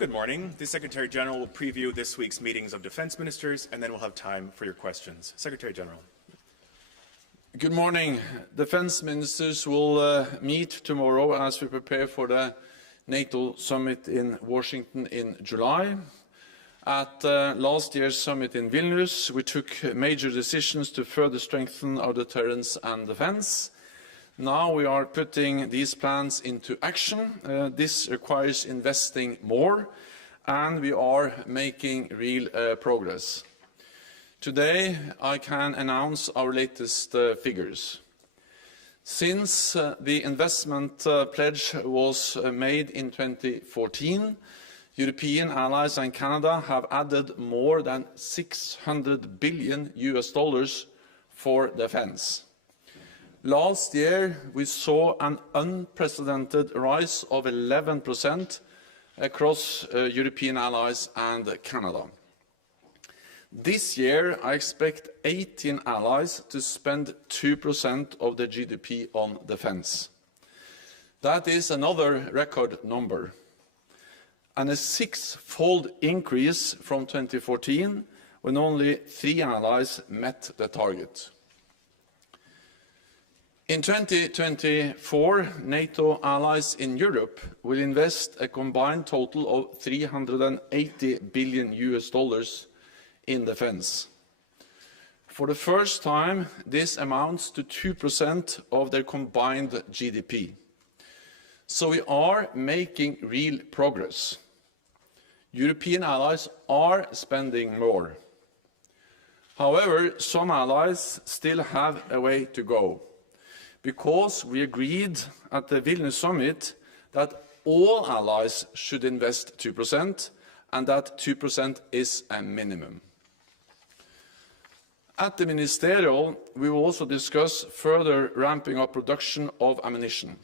Good morning. The Secretary General will preview this week's meetings of defense ministers, and then we'll have time for your questions. Secretary General. Good morning. Defense ministers will meet tomorrow as we prepare for the NATO summit in Washington in July. At last year's summit in Vilnius, we took major decisions to further strengthen our deterrence and defense. Now we are putting these plans into action. This requires investing more, and we are making real progress. Today, I can announce our latest figures. Since the investment pledge was made in 2014, European allies and Canada have added more than $600 billion for defense. Last year, we saw an unprecedented rise of 11% across European allies and Canada. This year, I expect 18 allies to spend 2% of their GDP on defense. That is another record number, and a six-fold increase from 2014, when only 3 allies met the target. In 2024, NATO allies in Europe will invest a combined total of $380 billion in defense. For the first time, this amounts to 2% of their combined GDP. So we are making real progress. European allies are spending more. However, some allies still have a way to go, because we agreed at the Vilnius summit that all allies should invest 2%, and that 2% is a minimum. At the ministerial, we will also discuss further ramping up production of ammunition.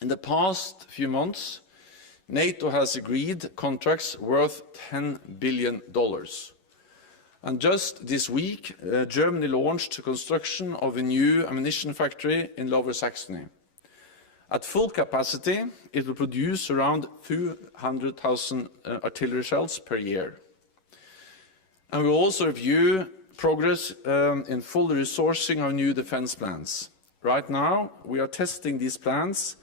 In the past few months, NATO has agreed contracts worth $10 billion. And just this week, Germany launched construction of a new ammunition factory in Lower Saxony. At full capacity, it will produce around 200,000 artillery shells per year. And we will also review progress in full resourcing our new defense plans. Right now, we are testing these plans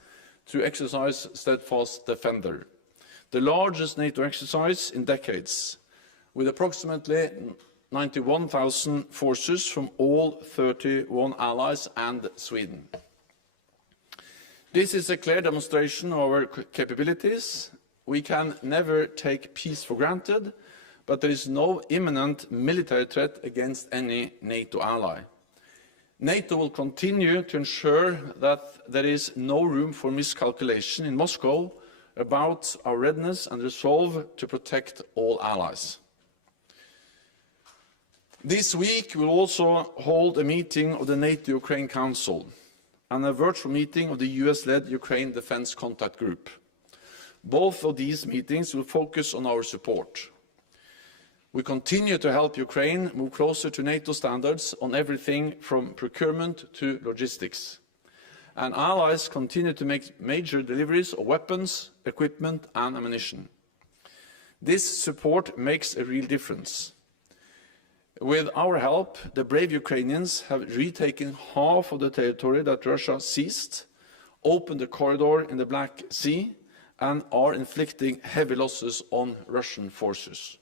to exercise Steadfast Defender, the largest NATO exercise in decades, with approximately 91,000 forces from all 31 allies and Sweden. This is a clear demonstration of our capabilities. We can never take peace for granted, but there is no imminent military threat against any NATO ally. NATO will continue to ensure that there is no room for miscalculation in Moscow about our readiness and resolve to protect all allies. This week, we will also hold a meeting of the NATO-Ukraine Council and a virtual meeting of the US-led Ukraine Defense Contact Group. Both of these meetings will focus on our support. We continue to help Ukraine move closer to NATO standards on everything from procurement to logistics. And allies continue to make major deliveries of weapons, equipment and ammunition. This support makes a real difference. With our help, the brave Ukrainians have retaken half of the territory that Russia seized, opened the corridor in the Black Sea, and are inflicting heavy losses on Russian forces.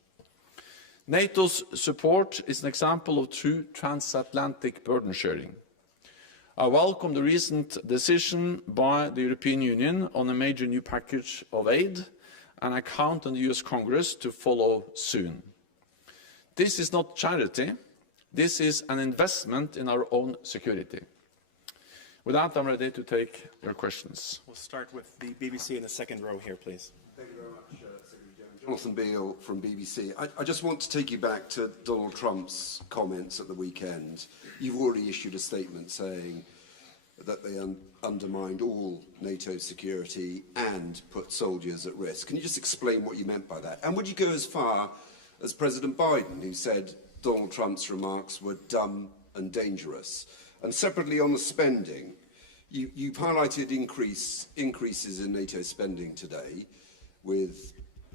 NATO's support is an example of true transatlantic burden sharing. I welcome the recent decision by the European Union on a major new package of aid, and I count on the US Congress to follow soon. This is not charity. This is an investment in our own security. With that, I'm ready to take your questions. We'll start with the BBC in the second row here, please. Thank you very much, Secretary General. Jonathan Beale from BBC. I just want to take you back to Donald Trump's comments at the weekend. You've already issued a statement saying that they undermined all NATO security and put soldiers at risk. Can you just explain what you meant by that? And would you go as far as President Biden, who said Donald Trump's remarks were dumb and dangerous? And separately on the spending, you've highlighted increases in NATO spending today, with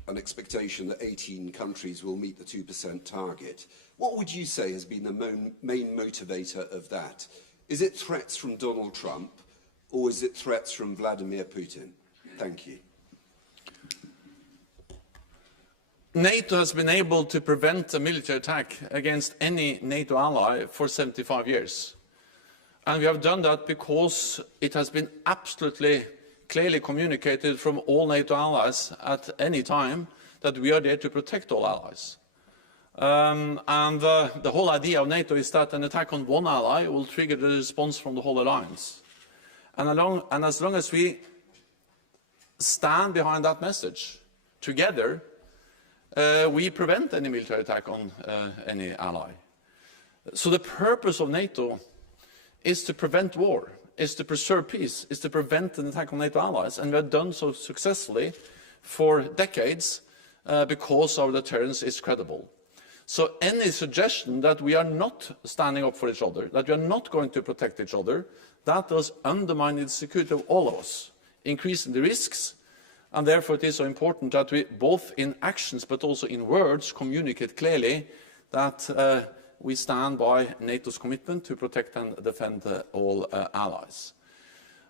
an expectation that 18 countries will meet the 2% target. What would you say has been the main motivator of that? Is it threats from Donald Trump, or is it threats from Vladimir Putin? Thank you. NATO has been able to prevent a military attack against any NATO ally for 75 years. And we have done that because it has been absolutely clearly communicated from all NATO allies at any time that we are there to protect all allies. The whole idea of NATO is that an attack on one ally will trigger the response from the whole alliance. And as long as we stand behind that message together, we prevent any military attack on any ally. So the purpose of NATO is to prevent war, is to preserve peace, is to prevent an attack on NATO allies. And we have done so successfully for decades because our deterrence is credible. So any suggestion that we are not standing up for each other, that we are not going to protect each other, that does undermine the security of all of us, increasing the risks. And therefore it is so important that we, both in actions but also in words, communicate clearly that we stand by NATO's commitment to protect and defend all allies.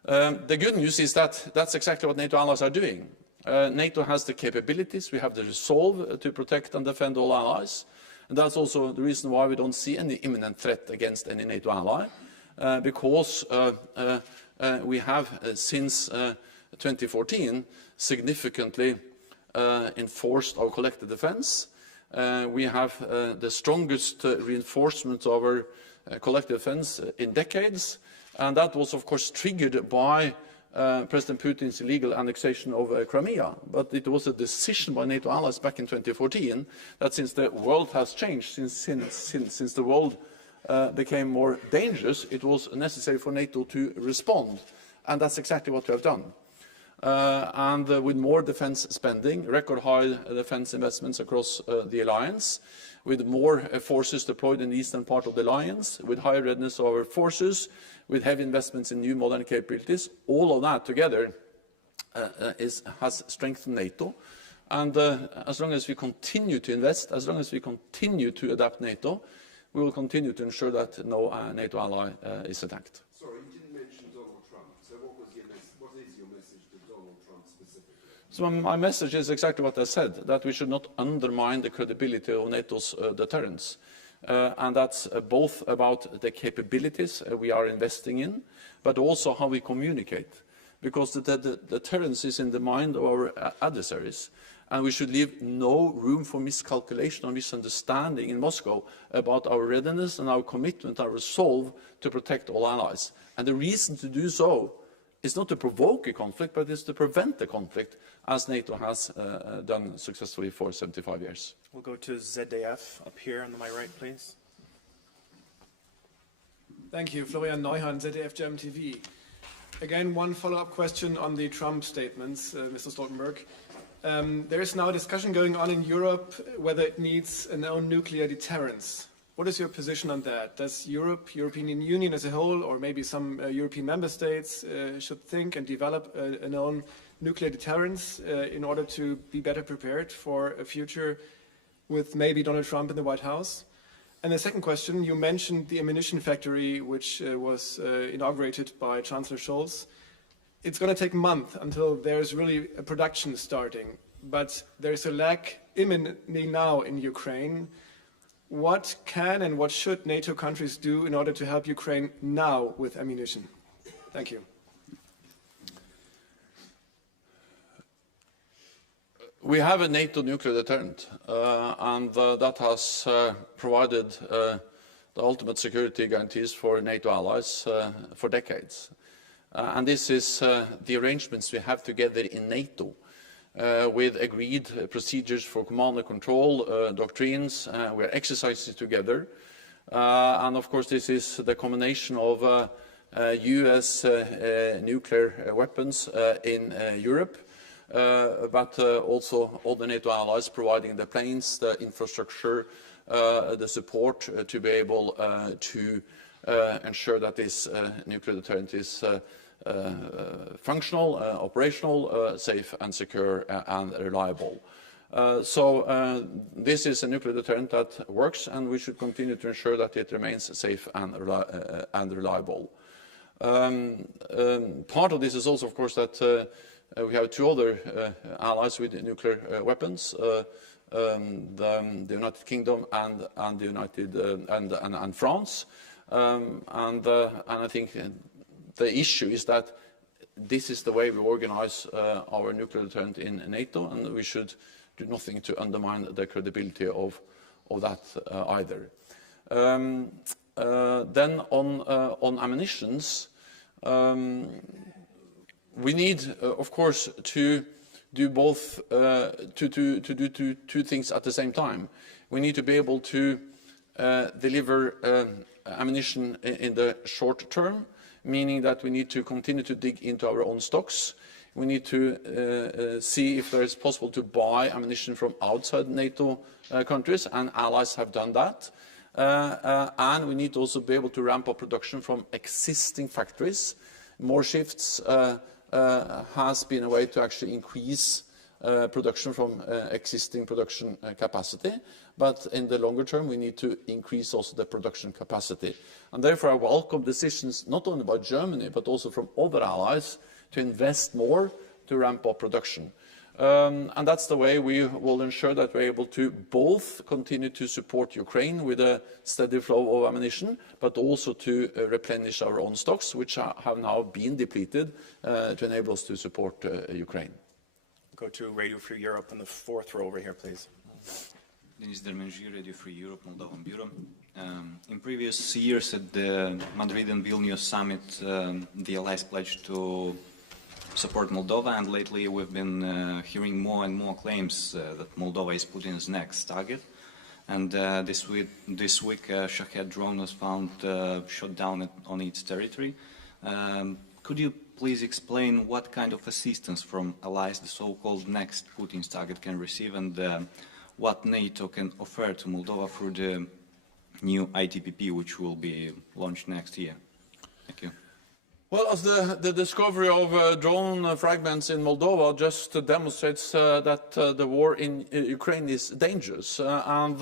The good news is that that's exactly what NATO allies are doing. NATO has the capabilities, we have the resolve to protect and defend all allies. And that's also the reason why we don't see any imminent threat against any NATO ally, because we have since 2014 significantly enforced our collective defense. We have the strongest reinforcement of our collective defense in decades, and that was of course triggered by President Putin's illegal annexation of Crimea. But it was a decision by NATO allies back in 2014 that since the world has changed, since the world became more dangerous, it was necessary for NATO to respond. And that's exactly what we have done. With more defense spending, record high defense investments across the alliance, with more forces deployed in the eastern part of the alliance, with higher readiness of our forces, with heavy investments in new modern capabilities, all of that together has strengthened NATO. And as long as we continue to invest, as long as we continue to adapt NATO, we will continue to ensure that no NATO ally is attacked. Sorry, you didn't mention Donald Trump. So what is your message to Donald Trump specifically? So my message is exactly what I said, that we should not undermine the credibility of NATO's deterrence. And that's both about the capabilities we are investing in, but also how we communicate. Because the deterrence is in the mind of our adversaries. And we should leave no room for miscalculation or misunderstanding in Moscow about our readiness and our commitment, our resolve to protect all allies. And the reason to do so is not to provoke a conflict, but is to prevent the conflict, as NATO has done successfully for 75 years. We'll go to ZDF up here on my right, please. Thank you. Florian Neuhan, ZDF German TV. Again, one follow-up question on the Trump statements, Mr. Stoltenberg. There is now a discussion going on in Europe whether it needs an own nuclear deterrence. What is your position on that? Does European Union as a whole, or maybe some European member states, should think and develop an own nuclear deterrence in order to be better prepared for a future with maybe Donald Trump in the White House? And the second question, you mentioned the ammunition factory which was inaugurated by Chancellor Scholz. It's going to take a month until there's really a production starting, but there's a lack imminently now in Ukraine. What can and what should NATO countries do in order to help Ukraine now with ammunition? Thank you. We have a NATO nuclear deterrent, and that has provided the ultimate security guarantees for NATO allies for decades. And this is the arrangements we have together in NATO, with agreed procedures for command and control, doctrines. We are exercising together. And of course, this is the combination of US nuclear weapons in Europe, but also all the NATO allies providing the planes, the infrastructure, the support to be able to ensure that this nuclear deterrent is functional, operational, safe and secure and reliable. This is a nuclear deterrent that works, and we should continue to ensure that it remains safe and reliable. Part of this is also, of course, that we have two other allies with nuclear weapons, the United Kingdom and France, and I think the issue is that this is the way we organize our nuclear deterrent in NATO, and we should do nothing to undermine the credibility of that either. Then on ammunitions, we need, of course, to do both, to do two things at the same time. We need to be able to deliver ammunition in the short term, meaning that we need to continue to dig into our own stocks. We need to see if there is possible to buy ammunition from outside NATO countries, and allies have done that. And we need to also be able to ramp up production from existing factories. More shifts has been a way to actually increase production from existing production capacity, but in the longer term we need to increase also the production capacity. And therefore I welcome decisions not only by Germany but also from other allies to invest more to ramp up production. And that's the way we will ensure that we're able to both continue to support Ukraine with a steady flow of ammunition, but also to replenish our own stocks, which have now been depleted, to enable us to support Ukraine. Go to Radio Free Europe in the fourth row over here, please. Denis Dermenji, Radio Free Europe, Moldovan Bureau. In previous years at the Madrid and Vilnius summit, the allies pledged to support Moldova, and lately we've been hearing more and more claims that Moldova is Putin's next target. And this week a Shahed drone was found shot down on its territory. Could you please explain what kind of assistance from allies the so-called next Putin's target can receive, and what NATO can offer to Moldova through the new ITPP, which will be launched next year? Thank you. Well, as the discovery of drone fragments in Moldova just demonstrates that the war in Ukraine is dangerous. And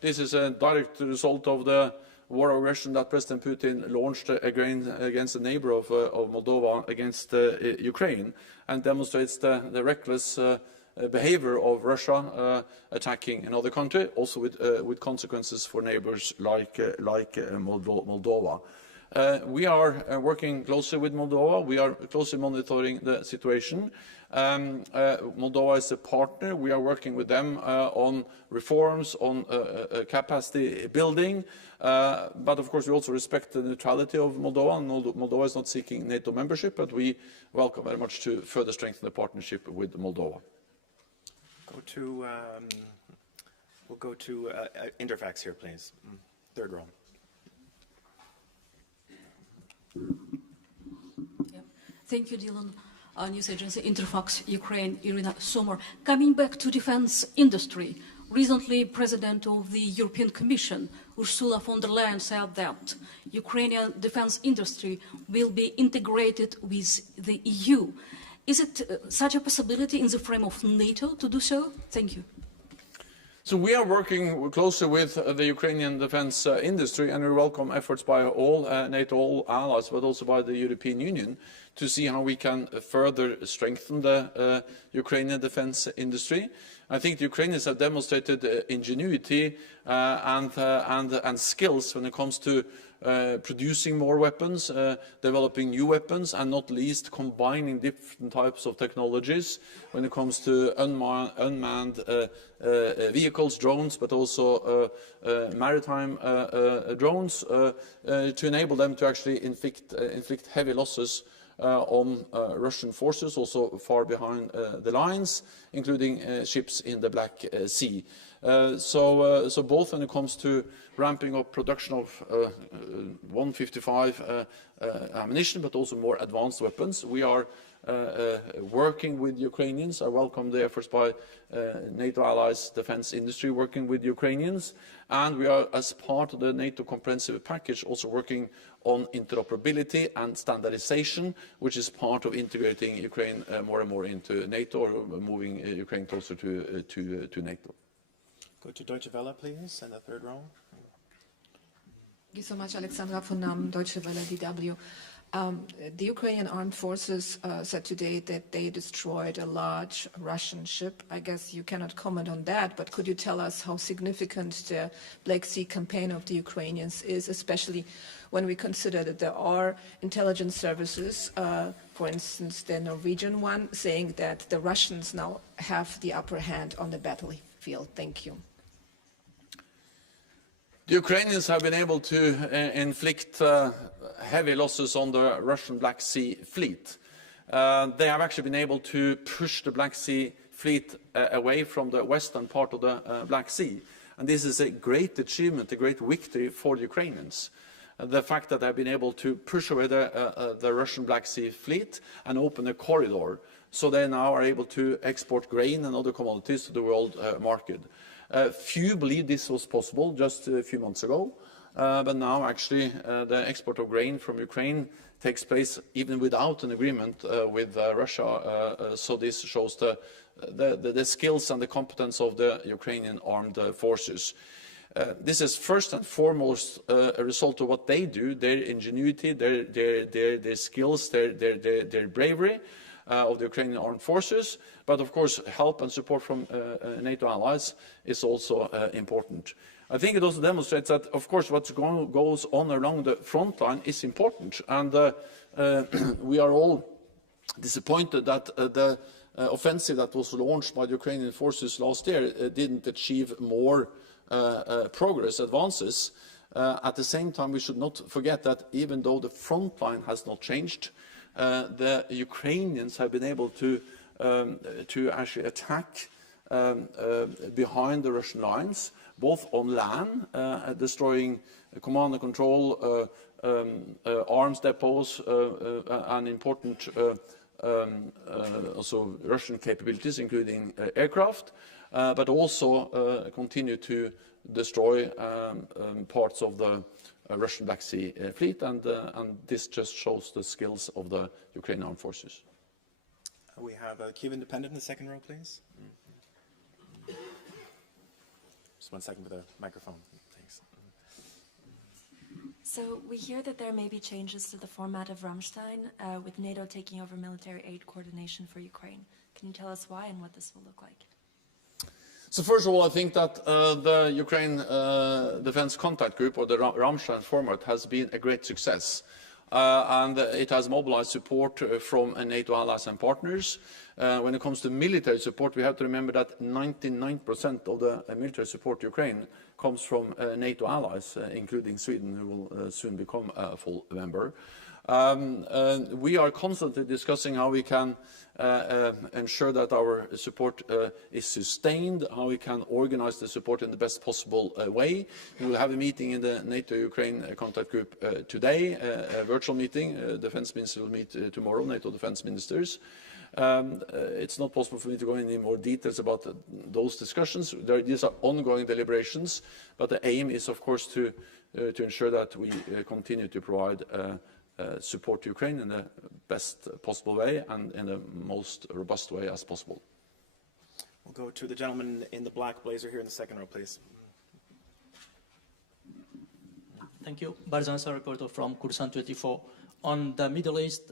this is a direct result of the war aggression that President Putin launched against a neighbor of Moldova, against Ukraine, and demonstrates the reckless behavior of Russia attacking another country, also with consequences for neighbors like Moldova. We are working closely with Moldova. We are closely monitoring the situation. Moldova is a partner. We are working with them on reforms, on capacity building. But of course, we also respect the neutrality of Moldova. Moldova is not seeking NATO membership, but we welcome very much to further strengthen the partnership with Moldova. We'll go to Interfax here, please. Third row. Yeah. Thank you, Dylan. News agency Interfax, Ukraine, Irina Sommer. Coming back to defense industry, recently President of the European Commission, Ursula von der Leyen, said that Ukrainian defense industry will be integrated with the EU. Is it such a possibility in the frame of NATO to do so? Thank you. So we are working closely with the Ukrainian defense industry, and we welcome efforts by all NATO, all allies, but also by the European Union, to see how we can further strengthen the Ukrainian defense industry. I think the Ukrainians have demonstrated ingenuity and skills when it comes to producing more weapons, developing new weapons, and not least combining different types of technologies when it comes to unmanned vehicles, drones, but also maritime drones, to enable them to actually inflict heavy losses on Russian forces, also far behind the lines, including ships in the Black Sea. So both when it comes to ramping up production of 155 ammunition, but also more advanced weapons, we are working with Ukrainians. I welcome the efforts by NATO allies' defense industry working with Ukrainians. And we are, as part of the NATO comprehensive package, also working on interoperability and standardization, which is part of integrating Ukraine more and more into NATO, or moving Ukraine closer to NATO. Go to Deutsche Welle, please, in the third row. Thank you so much, Alexandra von Namen, Deutsche Welle, DW. The Ukrainian armed forces said today that they destroyed a large Russian ship. I guess you cannot comment on that, but could you tell us how significant the Black Sea campaign of the Ukrainians is, especially when we consider that there are intelligence services, for instance, the Norwegian one, saying that the Russians now have the upper hand on the battlefield? Thank you. The Ukrainians have been able to inflict heavy losses on the Russian Black Sea fleet. They have actually been able to push the Black Sea fleet away from the western part of the Black Sea. And this is a great achievement, a great victory for the Ukrainians. The fact that they have been able to push away the Russian Black Sea fleet and open a corridor, so they now are able to export grain and other commodities to the world market. Few believed this was possible just a few months ago, but now actually the export of grain from Ukraine takes place even without an agreement with Russia. So this shows the skills and the competence of the Ukrainian armed forces. This is first and foremost a result of what they do, their ingenuity, their skills, their bravery of the Ukrainian armed forces. But of course, help and support from NATO allies is also important. I think it also demonstrates that, of course, what goes on along the front line is important. And we are all disappointed that the offensive that was launched by the Ukrainian forces last year didn't achieve more progress, advances. At the same time, we should not forget that even though the front line has not changed, the Ukrainians have been able to actually attack behind the Russian lines, both on land, destroying command and control, arms depots, and important also Russian capabilities, including aircraft, but also continue to destroy parts of the Russian Black Sea fleet, and this just shows the skills of the Ukrainian armed forces. We have a Kyiv Independent in the second row, please. Just 1 second for the microphone. Thanks. So we hear that there may be changes to the format of Ramstein, with NATO taking over military aid coordination for Ukraine. Can you tell us why and what this will look like? So first of all, I think that the Ukraine Defense Contact Group, or the Ramstein format, has been a great success. And it has mobilized support from NATO allies and partners. When it comes to military support, we have to remember that 99% of the military support to Ukraine comes from NATO allies, including Sweden, who will soon become a full member. We are constantly discussing how we can ensure that our support is sustained, how we can organize the support in the best possible way. We will have a meeting in the NATO-Ukraine contact group today, a virtual meeting. Defense ministers will meet tomorrow, NATO defense ministers. It's not possible for me to go into any more details about those discussions. These are ongoing deliberations, but the aim is, of course, to ensure that we continue to provide support to Ukraine in the best possible way and in the most robust way as possible. We'll go to the gentleman in the black blazer here in the second row, please. Thank you. Barzansa, reporter from Kursan 24. On the Middle East,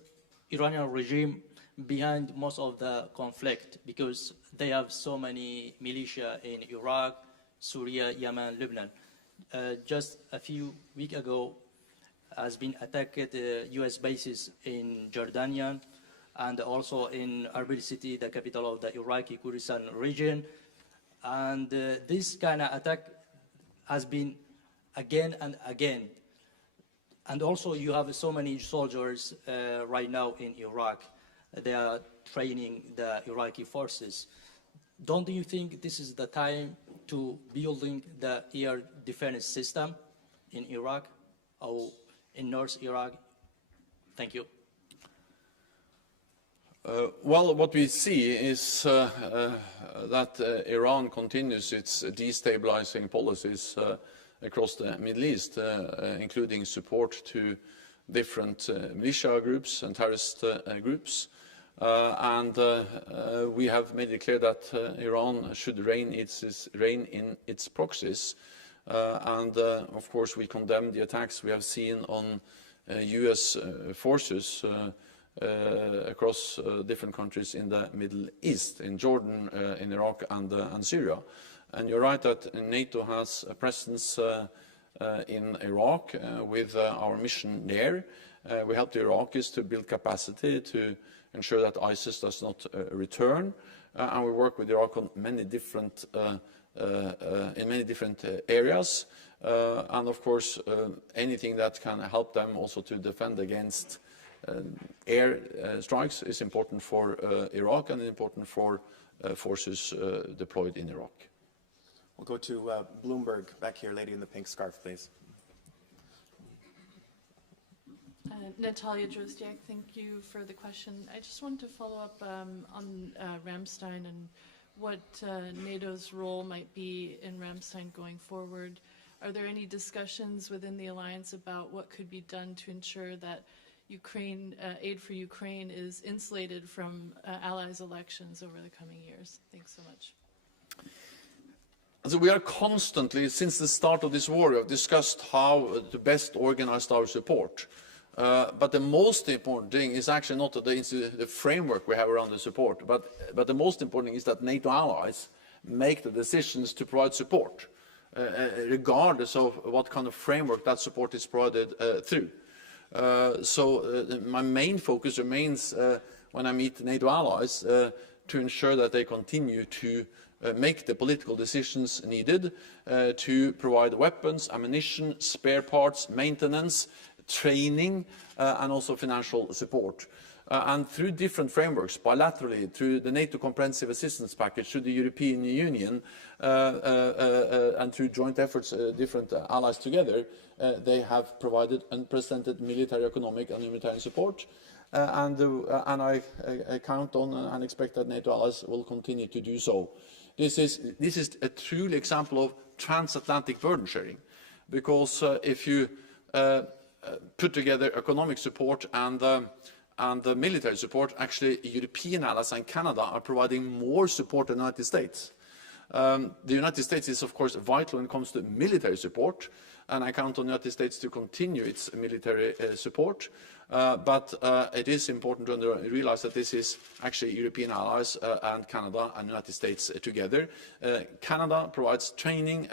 Iranian regime behind most of the conflict because they have so many militia in Iraq, Syria, Yemen, Lebanon. Just a few weeks ago, has been attacked U.S. bases in Jordanian and also in Erbil city, the capital of the Iraqi Kurdistan region. And this kind of attack has been again and again. And also you have so many soldiers right now in Iraq. They are training the Iraqi forces. Don't you think this is the time to building the air defense system in Iraq or in North Iraq? Thank you. Well, what we see is that Iran continues its destabilizing policies across the Middle East, including support to different militia groups and terrorist groups. We have made it clear that Iran should rein in its proxies. Of course, we condemn the attacks we have seen on US forces across different countries in the Middle East, in Jordan, in Iraq and Syria. And you're right that NATO has a presence in Iraq with our mission there. We help the Iraqis to build capacity to ensure that ISIS does not return. And we work with Iraq on many different, in many different areas. And of course, anything that can help them also to defend against air strikes is important for Iraq and important for forces deployed in Iraq. We'll go to Bloomberg, back here, lady in the pink scarf, please. Natalia Drozdiak, thank you for the question. I just wanted to follow up on Ramstein and what NATO's role might be in Ramstein going forward. Are there any discussions within the alliance about what could be done to ensure that Ukraine, aid for Ukraine is insulated from allies' elections over the coming years? Thanks so much. So we are constantly, since the start of this war, we have discussed how to best organize our support. But the most important thing is actually not the framework we have around the support, but the most important thing is that NATO allies make the decisions to provide support, regardless of what kind of framework that support is provided through. My main focus remains, when I meet NATO allies, to ensure that they continue to make the political decisions needed to provide weapons, ammunition, spare parts, maintenance, training, and also financial support. And through different frameworks, bilaterally, through the NATO Comprehensive Assistance Package, through the European Union, and through joint efforts, different allies together, they have provided unprecedented military, economic and humanitarian support. And I count on and expect that NATO allies will continue to do so. This is a truly example of transatlantic burden sharing, because if you put together economic support and the military support, actually European allies and Canada are providing more support than the United States. The United States is, of course, vital when it comes to military support, and I count on the United States to continue its military support. But it is important to realize that this is actually European allies and Canada and the United States together. Canada provides training,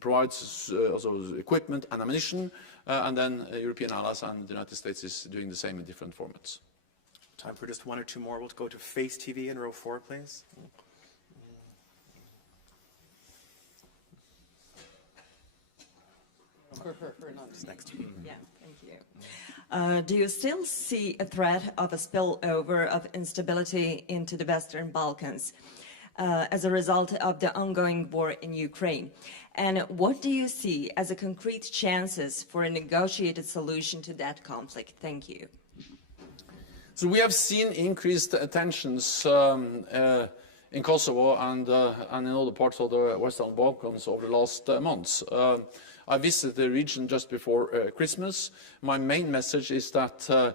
provides also equipment and ammunition, and then European allies and the United States is doing the same in different formats. Time for just one or two more. We'll go to Face TV in row 4, please. Next. Yeah, thank you. Do you still see a threat of a spillover of instability into the Western Balkans as a result of the ongoing war in Ukraine? And what do you see as a concrete chances for a negotiated solution to that conflict? Thank you. So we have seen increased tensions in Kosovo and in other parts of the Western Balkans over the last months. I visited the region just before Christmas. My main message is that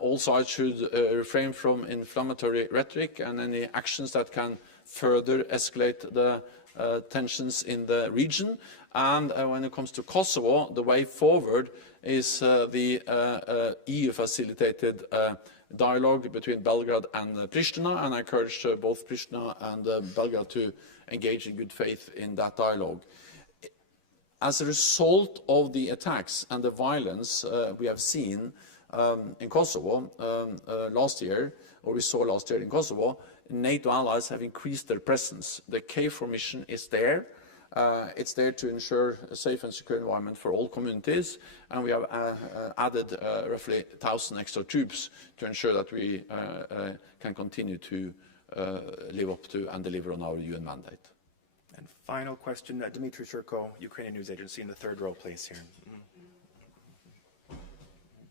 all sides should refrain from inflammatory rhetoric and any actions that can further escalate the tensions in the region. And when it comes to Kosovo, the way forward is the EU-facilitated dialogue between Belgrade and Pristina, and I encourage both Pristina and Belgrade to engage in good faith in that dialogue. As a result of the attacks and the violence we have seen in Kosovo last year, or we saw last year in Kosovo, NATO allies have increased their presence. The KFOR mission is there. It's there to ensure a safe and secure environment for all communities, and we have added roughly 1,000 extra troops to ensure that we can continue to live up to and deliver on our UN mandate. And final question, Dmitry Shurko, Ukrainian News Agency in the third row, please, here.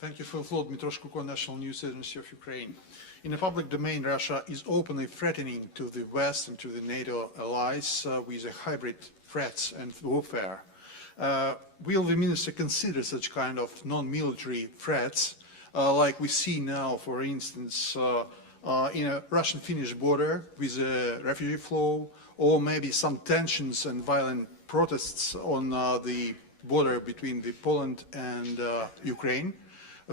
Thank you for the floor. Dmytro Shkuko, National News Agency of Ukraine. In the public domain, Russia is openly threatening to the West and to the NATO allies with hybrid threats and warfare. Will the minister consider such kind of non-military threats, like we see now, for instance, in a Russian-Finnish border with a refugee flow, or maybe some tensions and violent protests on the border between Poland and Ukraine,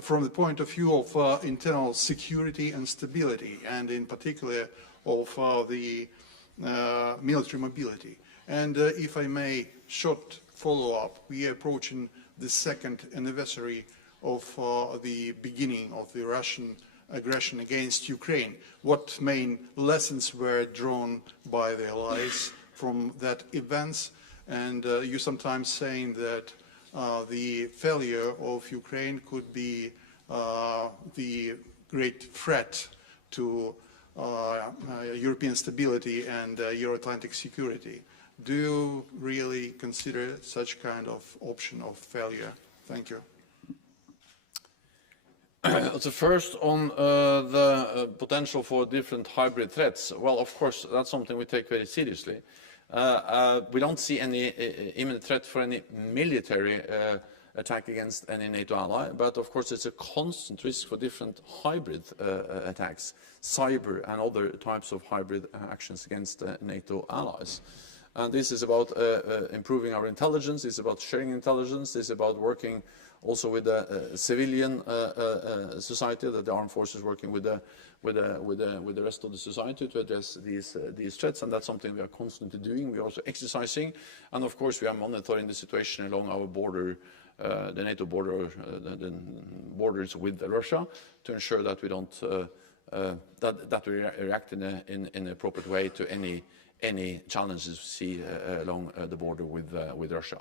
from the point of view of internal security and stability, and in particular of the military mobility. And if I may, short follow-up, we are approaching the second anniversary of the beginning of the Russian aggression against Ukraine. What main lessons were drawn by the allies from that events? And you sometimes saying that the failure of Ukraine could be the great threat to European stability and Euro-Atlantic security. Do you really consider such kind of option of failure? Thank you. So first, on the potential for different hybrid threats, well, of course, that's something we take very seriously. We don't see any imminent threat for any military attack against any NATO ally, but of course it's a constant risk for different hybrid attacks, cyber and other types of hybrid actions against NATO allies. And this is about improving our intelligence, it's about sharing intelligence, it's about working also with the civilian society, that the armed forces working with the rest of the society to address these threats, and that's something we are constantly doing. We are also exercising, and of course we are monitoring the situation along our border, the NATO border, the borders with Russia, to ensure that we don't that we react in an appropriate way to any challenges we see along the border with Russia.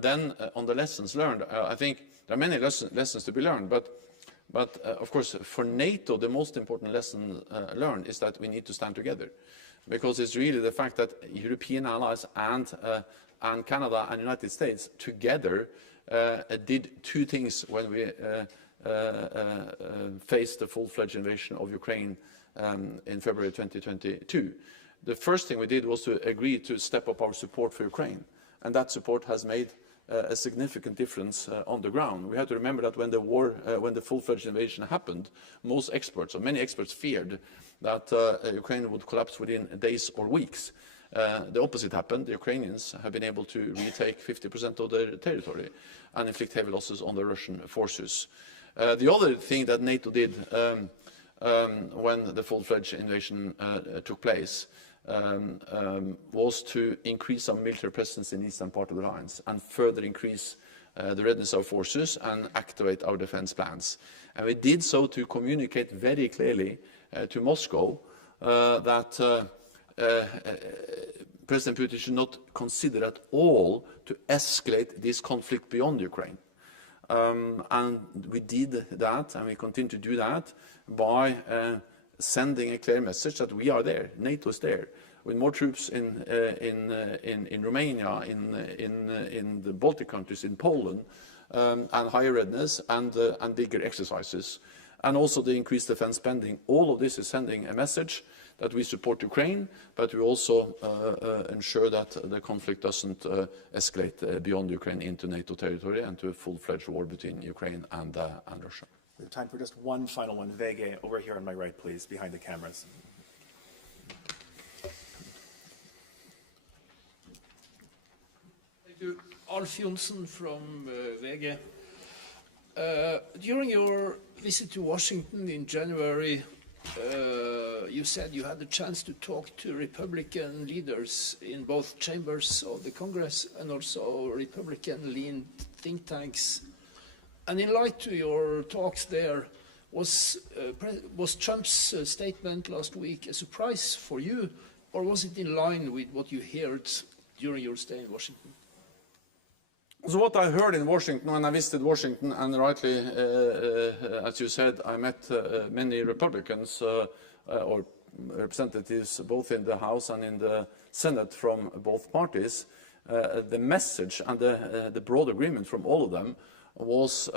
Then on the lessons learned, I think there are many lessons to be learned, but of course for NATO the most important lesson learned is that we need to stand together, because it's really the fact that European allies and Canada and United States together did two things when we faced the full-fledged invasion of Ukraine in February 2022. The first thing we did was to agree to step up our support for Ukraine. And that support has made a significant difference on the ground. We have to remember that when the war, when the full-fledged invasion happened, most experts, or many experts, feared that Ukraine would collapse within days or weeks. The opposite happened. The Ukrainians have been able to retake 50% of their territory and inflict heavy losses on the Russian forces. The other thing that NATO did when the full-fledged invasion took place was to increase our military presence in the eastern part of the lines and further increase the readiness of forces and activate our defense plans. And we did so to communicate very clearly to Moscow that President Putin should not consider at all to escalate this conflict beyond Ukraine. And we did that, and we continue to do that by sending a clear message that we are there, NATO is there, with more troops in Romania, in the Baltic countries, in Poland, and higher readiness and bigger exercises, and also the increased defense spending. All of this is sending a message that we support Ukraine, but we also ensure that the conflict doesn't escalate beyond Ukraine into NATO territory and to a full-fledged war between Ukraine and Russia. We have time for just one final one. Vege, over here on my right, please, behind the cameras. Thank you. Alf Jonsson from VG. During your visit to Washington in January, you said you had the chance to talk to Republican leaders in both chambers of the Congress and also Republican-leaned think tanks. And in light to your talks there, was Trump's statement last week a surprise for you, or was it in line with what you heard during your stay in Washington? So what I heard in Washington, when I visited Washington, and rightly, as you said, I met many Republicans or representatives both in the House and in the Senate from both parties. The message and the broad agreement from all of them was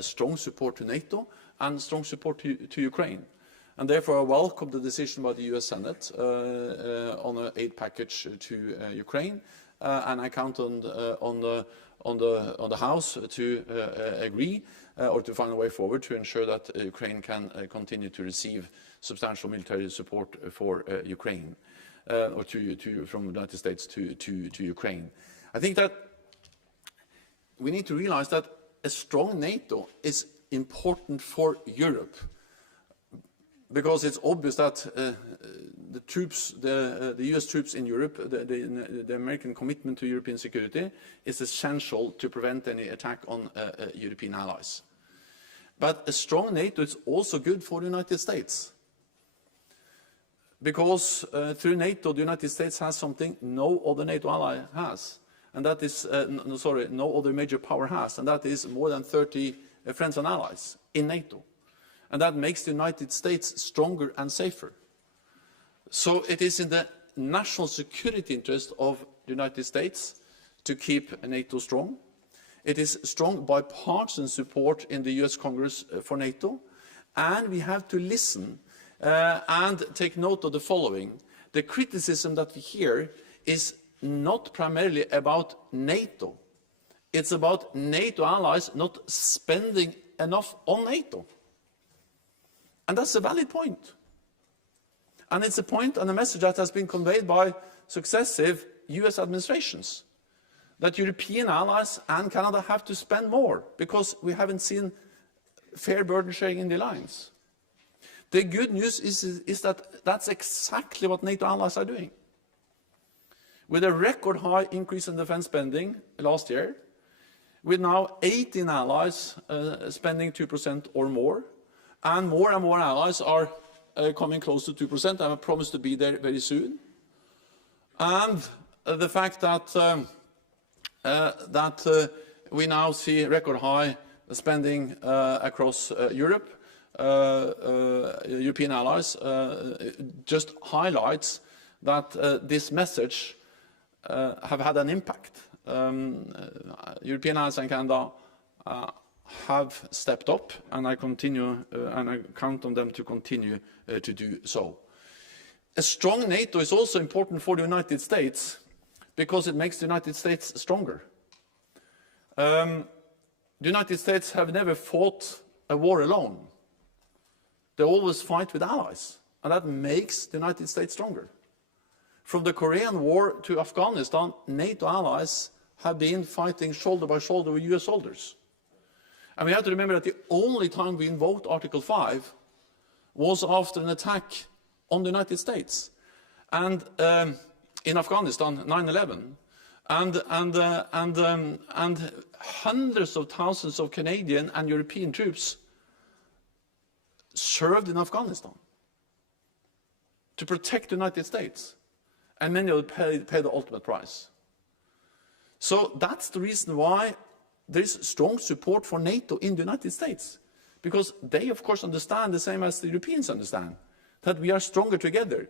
strong support to NATO and strong support to Ukraine. And therefore, I welcome the decision by the US Senate on an aid package to Ukraine, and I count on the House to agree or to find a way forward to ensure that Ukraine can continue to receive substantial military support for Ukraine, or from the United States to Ukraine. I think that we need to realize that a strong NATO is important for Europe, because it's obvious that the US troops in Europe, the American commitment to European security is essential to prevent any attack on European allies. But a strong NATO is also good for the United States, because through NATO, the United States has something no other NATO ally has, and that is, no other major power has, and that is more than 30 friends and allies in NATO. And that makes the United States stronger and safer. So it is in the national security interest of the United States to keep NATO strong. It is strong bipartisan support in the US Congress for NATO. And we have to listen and take note of the following. The criticism that we hear is not primarily about NATO. It's about NATO allies not spending enough on NATO. And that's a valid point. And it's a point and a message that has been conveyed by successive US administrations, that European allies and Canada have to spend more because we haven't seen fair burden sharing in the alliance. The good news is that that's exactly what NATO allies are doing. With a record high increase in defense spending last year, with now 18 allies spending 2% or more, and more allies are coming close to 2%, and I promise to be there very soon. And the fact that we now see record high spending across Europe, European allies, just highlights that this message have had an impact. European allies and Canada have stepped up, and I count on them to continue to do so. A strong NATO is also important for the United States because it makes the United States stronger. The United States have never fought a war alone. They always fight with allies, and that makes the United States stronger. From the Korean War to Afghanistan, NATO allies have been fighting shoulder by shoulder with US soldiers. And we have to remember that the only time we invoked Article 5 was after an attack on the United States, and in Afghanistan, 9/11, and hundreds of thousands of Canadian and European troops served in Afghanistan to protect the United States, and many of them paid the ultimate price. So that's the reason why there is strong support for NATO in the United States, because they, of course, understand the same as the Europeans understand, that we are stronger together.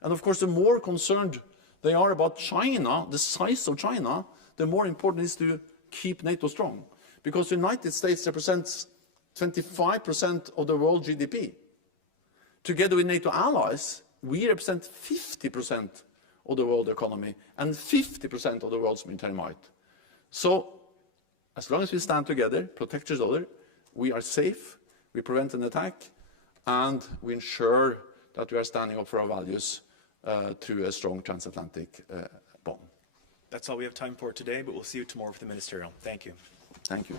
And, of course, the more concerned they are about China, the size of China, the more important it is to keep NATO strong, because the United States represents 25% of the world GDP. Together with NATO allies, we represent 50% of the world economy and 50% of the world's military might. So, as long as we stand together, protect each other, we are safe, we prevent an attack, and we ensure that we are standing up for our values through a strong transatlantic bond. That's all we have time for today, but we'll see you tomorrow for the ministerial. Thank you. Thank you.